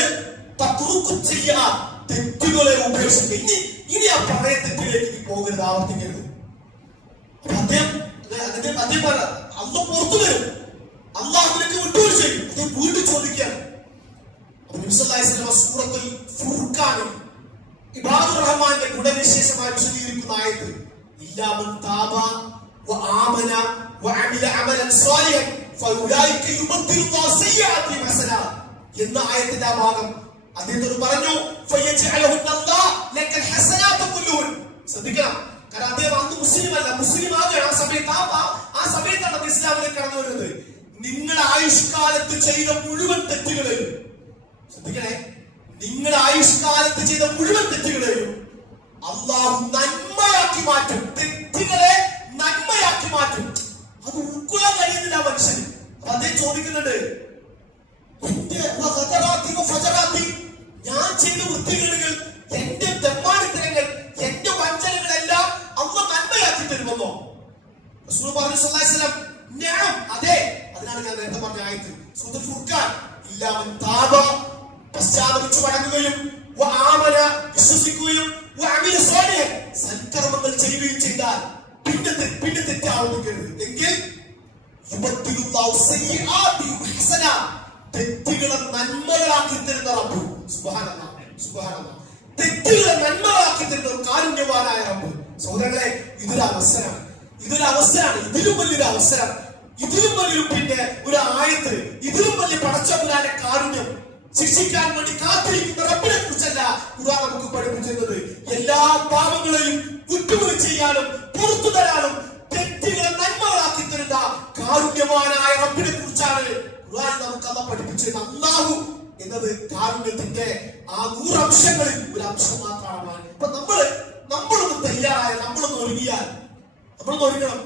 തത്റുകു സയ്യിആത്ത്, തെറ്റുകളെ ഉപേക്ഷിക്കുക. ഇനി ആ പഴയ തെറ്റിലേക്ക് നീ പോകരുത്, ആവർത്തിക്കരുത്. അദ്ദേഹം അല്ല പുറത്തു വരും, അള്ളാഹുവിലേക്ക് വിട്ടുവീഴ്ച ചെയ്യും. അദ്ദേഹം വീണ്ടും ചോദിക്കുകയാണ്. സൂറത്തുൽ ഫുർഖാനിൽ ഇബാദുർ റഹ്മാന്റെ ഗുണവിശേഷമായി വിശദീകരിക്കുന്ന ആയത്ത്, ഇല്ലാ മൻ താബ വ ആമന വ അമില അമലൻ സ്വാലിഹൻ ഫഉലൈക യുബദ്ദിലുല്ലാഹു സയ്യിആതിഹിം ഹസനാത്ത് എന്ന ആയത്തിന്റെ ആ ഭാഗം അദ്ദേഹത്തോട് പറഞ്ഞു, ഫയജ്അലുഹുന്നല്ലാഹു ലക്കൽ ഹസനാത്തു കുല്ലുഹുൻ. ശ്രദ്ധിക്കണം, കാരണം അദ്ദേഹം അന്ന് മുസ്ലിം അല്ല, മുസ്ലിം ആകുകയാണ് ആ സമയത്ത്. ആ സമയത്താണ് ഇസ്ലാമിലേക്ക് കടന്നു വരുന്നത്. നിങ്ങളുടെ ആയുഷ്കാലത്ത് ചെയ്ത മുഴുവൻ തെറ്റുകളെയും, ശ്രദ്ധിക്കണേ, നിങ്ങളുടെ ആയുഷ്കാലത്ത് ചെയ്ത മുഴുവൻ തെറ്റുകളെയും അള്ളാഹു നന്മയാക്കി മാറ്റും, തെറ്റുകളെ നന്മയാക്കി മാറ്റും. അത് ഉൾക്കൊള്ളാൻ കഴിയുന്നില്ല മനുഷ്യന്. അപ്പൊ അദ്ദേഹം ചോദിക്കുന്നുണ്ട്, ഞാൻ ചെയ്ത വൃത്തികേടുകൾ, എന്റെ തെമ്മാടിത്തരങ്ങൾ, എന്റെ വഞ്ചനകളെല്ലാം അള്ളാഹു നന്മയാക്കി തരുമെന്നോ? റസൂൽ പറഞ്ഞു സല്ലല്ലാഹു അലൈഹി വസല്ലം, നഅം, അതെ. അതിനാണ് ഞാൻ നേരത്തെ പറഞ്ഞ ആയത്ത് സൂറത്തുൽ ഫുർഖാൻ, ഇല്ലാ മൻ താബ, പശ്ചാത്തപിച്ചു മടങ്ങുകയും, വ ആമന, വിശ്വസിക്കുകയും, വ അമില സ്വാലിഹൻ, സൽക്കർമ്മങ്ങൾ ചെയ്യുകയും ചെയ്താൽ പിന്നെ തെറ്റ് ആവർത്തിക്കരുത് എങ്കിൽ യുബദ്ദിലുല്ലാഹു സയ്യിആതിഹിം ഹസനാത്ത്, തെറ്റുകളെ നന്മകളാക്കി തരുന്ന റബ്ബ്. സുബ്ഹാനല്ലാഹ്, സുബ്ഹാനല്ലാഹ്, തെറ്റുകളെ നന്മകളാക്കി തരുന്ന കാരുണ്യവാനായ റബ്ബ്. സഹോദരങ്ങളെ, ഇതൊരു അവസരമാണ്, ഇതിലും വലിയൊരു അവസരം, ഇതിലും വലിയൊരു പിന്നെ ഒരു ആയത്ത്, ഇതിലും വലിയ പടച്ചവന്റെ കാരുണ്യം, ശിക്ഷിക്കാൻ വേണ്ടി കാത്തിരിക്കുന്ന റബ്ബിനെ കുറിച്ചല്ല ഖുർആൻ നമുക്ക് പഠിപ്പിച്ചിരുന്നത്. എല്ലാ പാപങ്ങളെയും കുറ്റങ്ങൾ ചെയ്യാനും പുറത്തു തരാനും തെറ്റുകളെ നന്മകളാക്കി തരുന്ന കാരുണ്യവാനായ റബ്ബിനെ കുറിച്ചാണ് ഖുർആൻ നമുക്ക് അന്ന് പഠിപ്പിച്ചത്. അല്ലാഹു എന്നത് കാരുണ്യത്തിന്റെ ആ 100 അംശങ്ങളിൽ ഒരു അംശം മാത്രമാണ്. ഇപ്പൊ നമ്മളൊന്ന് തയ്യാറായ, നമ്മളൊന്ന് ഒരുങ്ങിയാൽ, ഒരുങ്ങണം.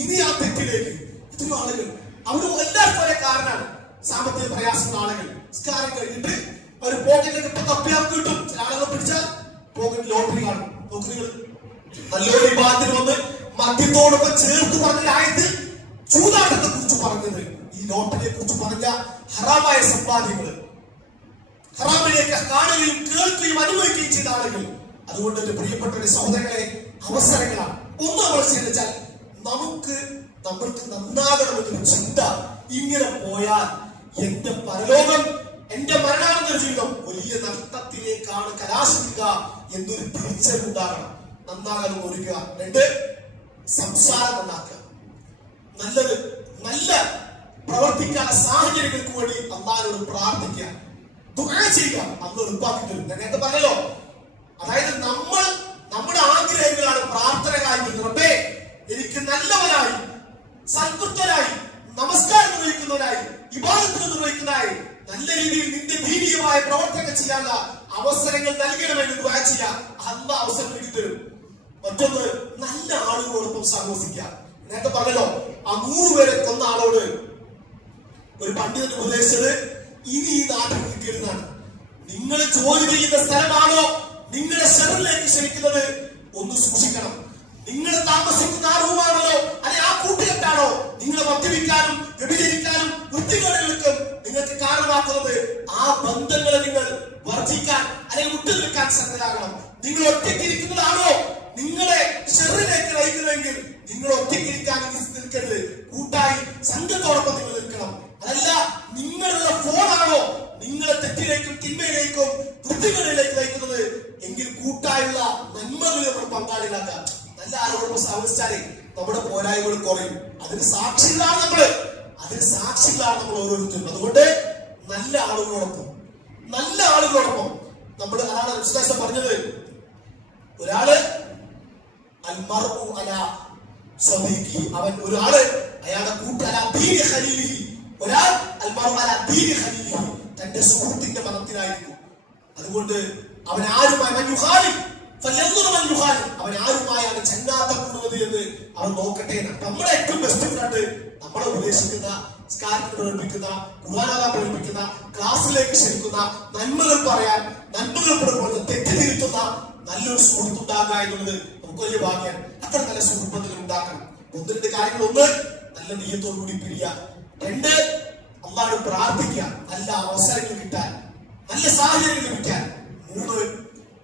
ഇനി ആ തെറ്റിലേക്ക് ഇത്രയും ആളുകൾ, അവർ എല്ലാവർക്കും ഒരേ കാരണമാണ്, സാമ്പത്തിക പ്രയാസമുള്ള ആളുകൾ. നിസ്കാരം കഴിഞ്ഞിട്ട് ഒരു പോക്കറ്റിലേക്ക് ഇപ്പൊ തപ്പിയാൽ കിട്ടും. ചില ആളുകൾ പിടിച്ചാൽ പോക്കറ്റ് ലോട്ടറി കാണും. നോക്കുകൾ നല്ലൊരു വിഭാഗത്തിൽ വന്ന് മദ്യത്തോടൊപ്പം ചേർത്ത് പറഞ്ഞ ആയത്തിൽ ചൂതാട്ടത്തെ കുറിച്ച് പറഞ്ഞത്, ഈ ലോട്ടറിയെ കുറിച്ച് പറഞ്ഞ ഹറാമായ സമ്പാദ്യങ്ങൾ, ഹറാമിലേക്ക് കാണുകയും കേൾക്കുകയും അനുഭവിക്കുകയും ചെയ്ത ആളുകൾ. അതുകൊണ്ട് എന്റെ പ്രിയപ്പെട്ട സഹോദരങ്ങളെ, അവസരങ്ങളാണ്. ഒന്ന് നമ്മൾ ചിന്തിച്ചാൽ നമ്മൾക്ക് നന്നാകണമെന്നൊരു ചിന്ത, ഇങ്ങനെ പോയാൽ എന്റെ പരലോകം, എന്റെ മരണാനന്തര ജീവിതം വലിയ നഷ്ടത്തിലേക്കാണ് കലാശിക്കുക എന്നൊരു തിരിച്ചറിവുണ്ടാകണം. നന്നാകാനും ഒരുക്കുക. 2, സംസാരം നന്നാക്കുക. നല്ല പ്രവർത്തിക്കാൻ സാഹചര്യങ്ങൾക്ക് വേണ്ടി അല്ലാഹുവോട് പ്രാർത്ഥിക്കുക, ദുആ ചെയ്യുക. അന്ന് എളുപ്പാക്കി തരും. ഞാൻ നേരത്തെ പറഞ്ഞല്ലോ, അതായത് നമ്മുടെ ആഗ്രഹങ്ങളാണ് പ്രാർത്ഥനകളായി വരുന്നത്. റബ്ബേ, എനിക്ക് നല്ലവനായി, സൽകൃത്യനായി, നമസ്കാരം നിർവഹിക്കുന്നവനായി, ഇബാദത്ത് നിർവഹിക്കുന്നതായി, നല്ല രീതിയിൽ നിന്റെ ദീനീയമായ പ്രവർത്തനങ്ങൾ ചെയ്യാനുള്ള അവസരങ്ങൾ നൽകണമെന്ന് ദുആ ചെയ്യാം. അല്ലാഹു അവസരം നൽകി തരും. മറ്റൊന്ന്, നല്ല ആളുകളോടൊപ്പം സഹവസിക്കുക. നേരത്തെ പറഞ്ഞല്ലോ, ആ 100 പേരെ കൊന്ന ആളോട് ഒരു പണ്ഡിതൻ ഉപദേശിച്ചത്, ഇനി ഈ നാട്ടിൽ നിൽക്കരുതാണ്. നിങ്ങൾ ജോലി ചെയ്യുന്ന സ്ഥലമാണോ നിങ്ങളുടെ ശരീരത്തിലേക്ക് ക്ഷണിക്കുന്നത്, ഒന്ന് സൂക്ഷിക്കണം. നിങ്ങൾ താമസിക്കുന്ന ആ റൂമാണല്ലോ, അല്ലെ ആ കൂട്ടുകെട്ടാണോ നിങ്ങൾ മദ്യപിക്കാനും വ്യഭിചരിക്കാനും വൃത്തികേടുകൾക്കും നിങ്ങൾക്ക് കാരണമാക്കുന്നത്? ആ ബന്ധങ്ങളെ നിങ്ങൾ വർജിക്കാൻ അല്ലെങ്കിൽ വിട്ടുനിൽക്കാൻ ശ്രദ്ധയാകണം. നിങ്ങൾ ഒറ്റയ്ക്കിരിക്കുന്നതാണോ നിങ്ങളെ ഷെറിലേക്ക് നയിക്കുന്നതെങ്കിൽ നിങ്ങൾ ഒറ്റയ്ക്കിരിക്കാൻ നിൽക്കരുത്, കൂട്ടായി സംഘത്തോടൊപ്പം നിങ്ങൾ നിൽക്കണം. അതല്ല നിങ്ങളുള്ള ഫോണാണോ നിങ്ങളെ തെറ്റിലേക്കും തിന്മയിലേക്കും വൃത്തികേടിലേക്ക് നയിക്കുന്നത് എങ്കിൽ കൂട്ടായുള്ള നന്മകളിൽ നമ്മൾ പങ്കാളികളാക്കാം. നല്ല ആളുകളോട് സഹകരിച്ചാലേ നമ്മുടെ പോരായ്മകൾ കുറയും. അതിന് സാക്ഷികളാണ് നമ്മൾ ഓരോരുത്തരും. അതുകൊണ്ട് നല്ല ആളുകളോടൊപ്പം നമ്മൾ അതാണ് വിശ്വാസം പറഞ്ഞത്. ഒരാള് അൽമർഉ അലാ സ്വദീഖി, ഒരാള് അയാളുടെ കൂട്ടല ദീനി ഖലീലിഹി, ഒരാൾ അൽമർഉ അലാ ദീനി ഖലീലിഹി, തന്റെ സുഹൃത്തിന്റെ മതത്തിലായിരുന്നു. അതുകൊണ്ട് അവൻ ആരുമായി അവൻ ആരുമായാണ് ചങ്ങാത്തപ്പെടുന്നത് എന്ന് അവൻ നോക്കട്ടെ. നമ്മുടെ ഏറ്റവും ബെസ്റ്റ് ഫ്രണ്ട് നമ്മളെ ഉപദേശിക്കുന്ന, സ്കാരത്തിൽ പ്രകടിപ്പിക്കുന്ന, ഖുർആൻ പ്രകടിപ്പിക്കുന്ന, ക്ലാസ്സിലേക്ക് ക്ഷണിക്കുന്ന, നന്മകൾ പറയാൻ, നന്മകൾ പ്രകടിപ്പിക്കുന്ന, തെറ്റിതിരുത്തുന്ന നല്ലൊരു സുഹൃത്തുണ്ടാകുക എന്നുള്ളത് നമുക്ക് വലിയ ഭാഗ്യം. അത്ര നല്ല സുഹൃത്തുക്കൾ ഉണ്ടാക്കണം. ഒന്ന് രണ്ട് കാര്യങ്ങൾ: ഒന്ന്, നല്ല നീയത്തോടു കൂടി പിരിയുക. രണ്ട്, അള്ളാഹുവോട് പ്രാർത്ഥിക്കുക, നല്ല അവസരങ്ങൾ കിട്ടാൻ, നല്ല സാഹചര്യങ്ങൾ ലഭിക്കാൻ. മൂന്ന്,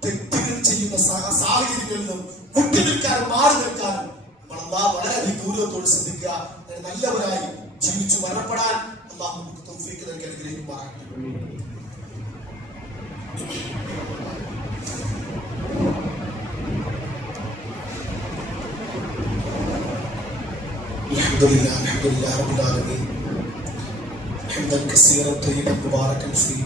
തെറ്റുകൾ ചെയ്യുന്ന സാഹചര്യങ്ങളിൽ നിന്നും വിട്ടു നിൽക്കാനും മാറി നിൽക്കാനും നമ്മൾ വളരെയധികം ഗൗരവത്തോട് ശ്രദ്ധിക്കുക. നല്ലവരായി ജീവിച്ചു മരണപ്പെടാൻ അള്ളാഹു നമുക്ക് തൗഫീഖ് നൽകി അനുഗ്രഹിക്കുമാറാകട്ടെ. അൽഹംദുലില്ലാഹി റബ്ബിൽ ആലമീൻ ഹംദൻ കസീറൻ തയ്യിബൻ മുബാറകൻ ഫീഹി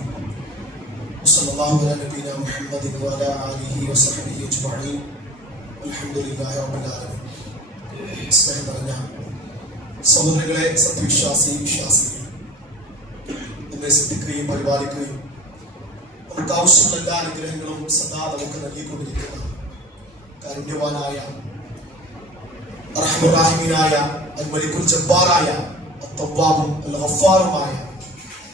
വസല്ലല്ലാഹു അലാ നബിയിനാ മുഹമ്മദിൻ വഅലാ ആലിഹി വസഹ്ബിഹി അജ്മഈൻ അൽഹംദുലില്ലാഹി റബ്ബിൽ ആലമീൻ. സ്നേഹം നിറഞ്ഞ സഹോദരങ്ങളെ, വിശ്വാസികൾ നമ്മെ ശ്രദ്ധിക്കുകയും പരിപാലിക്കുകയും നമുക്ക് ആവശ്യമുള്ള എല്ലാ അനുഗ്രഹങ്ങളും സദാ നമുക്ക് നൽകിക്കൊണ്ടിരിക്കുന്ന കാരുണ്യവാനായ റഹ്മാനായ അൽ-മലിക്കുൽ ജബ്ബാറായ അത്തവ്വാബും അൽ-ഗഫാറുമായ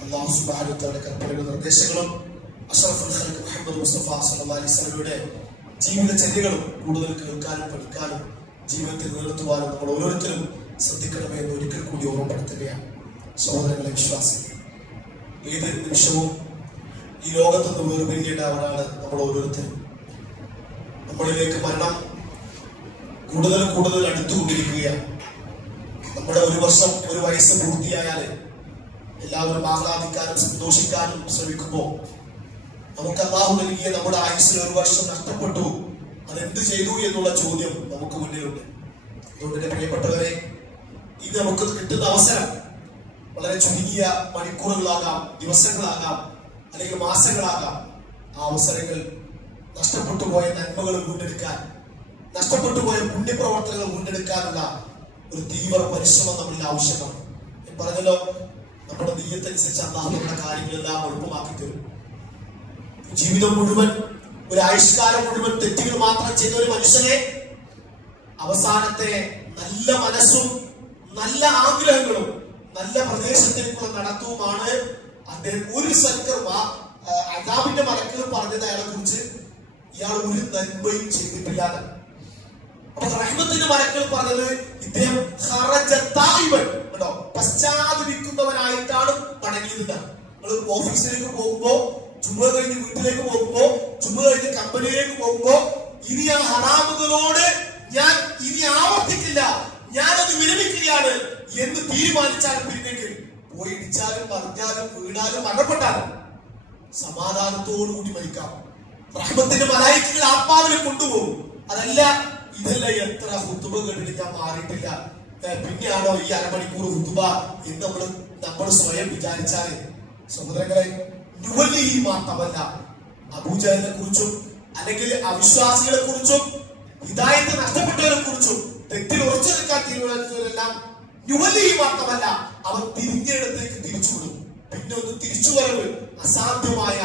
അല്ലാഹു സുബ്ഹാനഹു വ തആലയുടെ കൽപ്പനകളും നിർദ്ദേശങ്ങളും അഷ്റഫുൽ ഖൽഖ് മുഹമ്മദ് മുസ്തഫ സല്ലല്ലാഹു അലൈഹി വസല്ലമയുടെ ജീവിതചര്യകളും കൂടുതൽ കേൾക്കാനും പഠിക്കാനും ജീവിതത്തിൽ നിലനിർത്തുവാനും നമ്മൾ ഓരോരുത്തരും ശ്രദ്ധിക്കണമേ എന്ന് ഒരിക്കൽ കൂടി ഓർമ്മപ്പെടുത്തുകയാണ്. സഹോദരങ്ങളെ, വിശ്വാസികൾ, ഏത് നിമിഷവും ഈ ലോകത്തുനിന്ന് വേർപിരിയേണ്ടവരാണ് നമ്മൾ ഓരോരുത്തരും. നമ്മളിലേക്ക് മരണം കൂടുതൽ അടുത്തുകൊണ്ടിരിക്കുകയാണ്. നമ്മുടെ ഒരു വയസ്സ് പൂർത്തിയായാൽ എല്ലാവരും ആഹ്ലാദിക്കാനും സന്തോഷിക്കാനും ശ്രമിക്കുമ്പോൾ നമുക്ക് അല്ലാഹു നൽകിയ നമ്മുടെ ആയുസ്സിൽ ഒരു വർഷം നഷ്ടപ്പെട്ടു, അതെന്ത് ചെയ്തു എന്നുള്ള ചോദ്യം നമുക്ക് മുന്നിലുണ്ട്. അതുകൊണ്ട് തന്നെ പ്രിയപ്പെട്ടവരെ, ഇത് നമുക്ക് കിട്ടുന്ന അവസരം വളരെ ചുരുങ്ങിയ മണിക്കൂറുകളാകാം, ദിവസങ്ങളാകാം, അല്ലെങ്കിൽ മാസങ്ങളാകാം. ആ അവസരങ്ങൾ നഷ്ടപ്പെട്ടു പോയ നന്മകൾ വീണ്ടെടുക്കാൻ, നഷ്ടപ്പെട്ടു പോയ പുണ്യപ്രവർത്തനങ്ങൾ വീണ്ടെടുക്കാനുള്ള ഒരു തീവ്ര പരിശ്രമം നമ്മളിൽ ആവശ്യമാണ്. ഞാൻ പറഞ്ഞല്ലോ, നമ്മുടെ നീയത്തനുസരിച്ച് അല്ലാഹു നമ്മുടെ കാര്യങ്ങളെല്ലാം എളുപ്പമാക്കി തരും. ജീവിതം മുഴുവൻ, ഒരു ആയുഷ്കാലം മുഴുവൻ തെറ്റുകൾ മാത്രം ചെയ്ത ഒരു മനുഷ്യനെ അവസാനത്തെ നല്ല മനസ്സും നല്ല ആഗ്രഹങ്ങളും നല്ല പ്രദേശത്തേക്കുള്ള നടത്തവുമാണ് അദ്ദേഹം ഒരു സൽക്കർമ്മ അദാബിന്റെ മലക്കുകൾ പറഞ്ഞത് അയാളെ കുറിച്ച്, ഇയാൾ ഒരു നന്മയും ചെയ്തിട്ടില്ല. അപ്പൊ റഹ്മത്തിന്റെ മലക്കുകൾ പറഞ്ഞത് ഇദ്ദേഹം പശ്ചാത്തപിക്കുന്നവനായിട്ടാണ് മടങ്ങിയത്. നിങ്ങൾ ഓഫീസിലേക്ക് പോകുമ്പോ, ചുമ കഴിഞ്ഞ് വീട്ടിലേക്ക് പോകുമ്പോ, ചുമ കഴിഞ്ഞ് കമ്പനിയിലേക്ക് പോകുമ്പോ, ഇനി ആ ഹറാമുകളോട് ഞാൻ ഇനി ആവർത്തിക്കില്ല, ഞാനത് വിരമിക്കുകയാണ് എന്ന് തീരുമാനിച്ചാലും പിന്നെങ്കിൽ പോയി ഇടിച്ചാലും പറഞ്ഞാലും വീണാലും മരണപ്പെട്ടാലും സമാധാനത്തോടുകൂടി മരിക്കാം. റഹ്മത്തിന്റെ മലായിക്കുകൾ ആത്മാവിനെ കൊണ്ടുപോകും. അതല്ല ഇതല്ല എത്ര ഹുത്തുബ കേട്ടിട്ട് ഞാൻ മാറിയിട്ടില്ല, പിന്നെയാണോ ഈ അരമണിക്കൂർ ഹുത്തുബ എന്ന് നമ്മൾ സ്വയം വിചാരിച്ചാല്, സഹോദരങ്ങളെ, നുവല്ലിഹി മാത്രമല്ല, അബൂജഹലിനെ കുറിച്ചും അല്ലെങ്കിൽ അവിശ്വാസികളെ കുറിച്ചും ഹിദായത്ത് നഷ്ടപ്പെട്ടവരെ കുറിച്ചും തെറ്റിൽ ഉറച്ചു നിൽക്കാൻ തീരുമാനിച്ചവരെല്ലാം നുവല്ലിഹി മാത്രമല്ല, അവർ തിരിഞ്ഞയിടത്തേക്ക് തിരിച്ചുവിടും. പിന്നെ ഒന്ന് തിരിച്ചുവരവ് അസാധ്യമായ,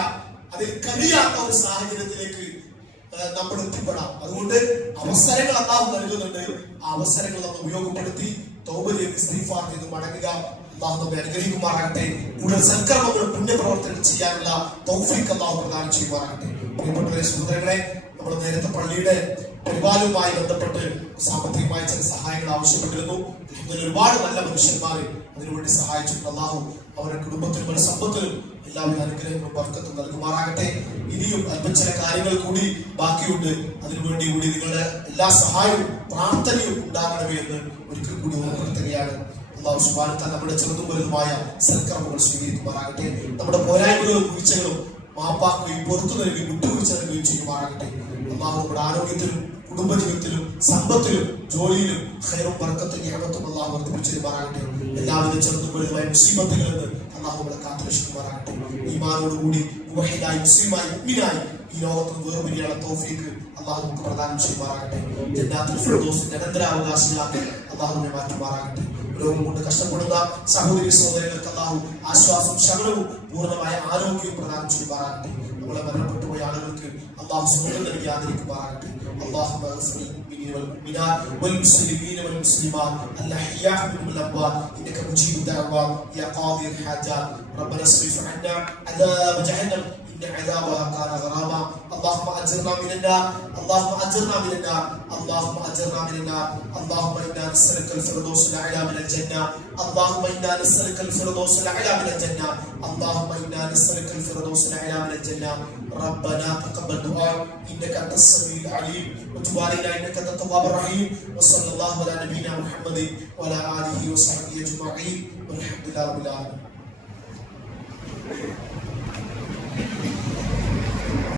അതിൽ കഴിയാത്ത ഒരു സാഹചര്യത്തിലേക്ക് നമ്മൾ എത്തിപ്പെടാം. അതുകൊണ്ട് അവസരങ്ങൾ അല്ലാഹു നൽകുന്നുണ്ട്. ആ അവസരങ്ങൾ നമ്മൾ ഉപയോഗപ്പെടുത്തി തൗബ ചെയ്ത് ഇസ്തിഗ്ഫാർ ചെയ്ത് മടങ്ങുക. അല്ലാഹു നമ്മെ അനുഗ്രഹിക്കുമാറാകട്ടെ. കൂടുതൽ സൽക്കർമ്മങ്ങൾ, പുണ്യപ്രവർത്തനങ്ങൾ ചെയ്യാനുള്ള തൗഫീഖ് അല്ലാഹു പ്രദാനം ചെയ്യുമാറാകട്ടെ. പ്രിയപ്പെട്ട സഹോദരങ്ങളെ, നമ്മൾ നേരത്തെ പള്ളിയുടെ പരിപാലനവുമായി ബന്ധപ്പെട്ട് സാമ്പത്തികമായ ചില സഹായങ്ങൾ ആവശ്യപ്പെട്ടിരുന്നു. ഒരുപാട് നല്ല മനുഷ്യന്മാരെ അതിനുവേണ്ടി സഹായിച്ചിട്ടുണ്ട്. അല്ലാഹു അവരുടെ കുടുംബത്തിനും അവരുടെ സമ്പത്തിനും എല്ലാവിധ അനുഗ്രഹങ്ങളും ബർക്കത്തും നൽകുമാറാകട്ടെ. ഇനിയും അല്പം ചില കാര്യങ്ങൾ കൂടി ബാക്കിയുണ്ട്. അതിനുവേണ്ടി കൂടി നിങ്ങളുടെ എല്ലാ സഹായവും പ്രാർത്ഥനയും ഉണ്ടാകണമേ എന്ന് ഒരിക്കൽ കൂടി ഓർമ്മപ്പെടുത്തുകയാണ്. അല്ലാഹു സുബ്ഹാനഹു വ തആല നമ്മുടെ ചെറുതും വലുതുമായ സൽക്കർമ്മങ്ങൾ സ്വീകരിക്കുമാറാകട്ടെ. നമ്മുടെ പോരായ്മകളും വീഴ്ചകളും മാപ്പാക്കുകയും പുറത്തു നൽകുകയും വിട്ടുവീഴ്ച നൽകുകയും ചെയ്യുമാറാകട്ടെ. അല്ലാഹു നമ്മുടെ ആരോഗ്യത്തിലും കുടുംബജീവിതത്തിലും സമ്പത്തിലും ജോലിയിലും ഖൈറും ബർക്കത്തും നിഅമത്തും അല്ലാഹു വർദ്ധിപ്പിച്ചു തരുമാറാകട്ടെ. എല്ലാവിധ ചെറുതും വലുതുമായ മുസീബത്തുകളിൽ നിന്ന് അല്ലാഹു നമ്മളെ കാത്തുരക്ഷിക്കുമാറാകട്ടെ. ഈമാനോടുകൂടി മുവഹിദായി മുസ്ലിമായി മുഅ്മിനായി ഈ ലോകത്ത് വേർപിരിയാനുള്ള തൗഫീഖ് അല്ലാഹു നമുക്ക് പ്രദാനം ചെയ്യുമാറാകട്ടെ. ജന്നാത്തുൽ ഫിർദൗസിന്റെ അനന്തരാവകാശികളാക്കി അല്ലാഹു നമ്മെ മാറ്റുമാറാകട്ടെ. രോഗം കൊണ്ട് കഷ്ടപ്പെടുന്ന സഹോദരി സഹോദരങ്ങൾക്ക് അല്ലാഹു ആശ്വാസം ശമനവും പൂർണ്ണമായ ആരോഗ്യവും പ്രദാനം ചെയ്യുമാറാകട്ടെ. നമ്മളെ മരണപ്പെട്ടു പോയ ആളുകൾക്ക് അല്ലാഹു സുഖം നൽകി ആദരിക്കുമാറാകട്ടെ. اللهم اغفر للمؤمنين والمؤمنات والمسلمين والمسلمات الاحياء منهم الاموات انك مجيب الدعوات يا قاضي الحاجات ربنا اصرف عنا عذاب جهنم ان عذابها كان غراما اللهم اجرنا من النار اللهم اجرنا من النار اللهم اجرنا من النار اللهم انا نسالك الفردوس الاعلى من الجنه اللهم انا نسالك الفردوس الاعلى من الجنه اللهم انا نسالك الفردوس الاعلى من الجنه ربنا تقبل دعاء انك انت السميع العليم وتب علينا انك انت التواب الرحيم وصلى الله على نبينا محمد وعلى اله وصحبه اجمعين والحمد لله رب العالمين.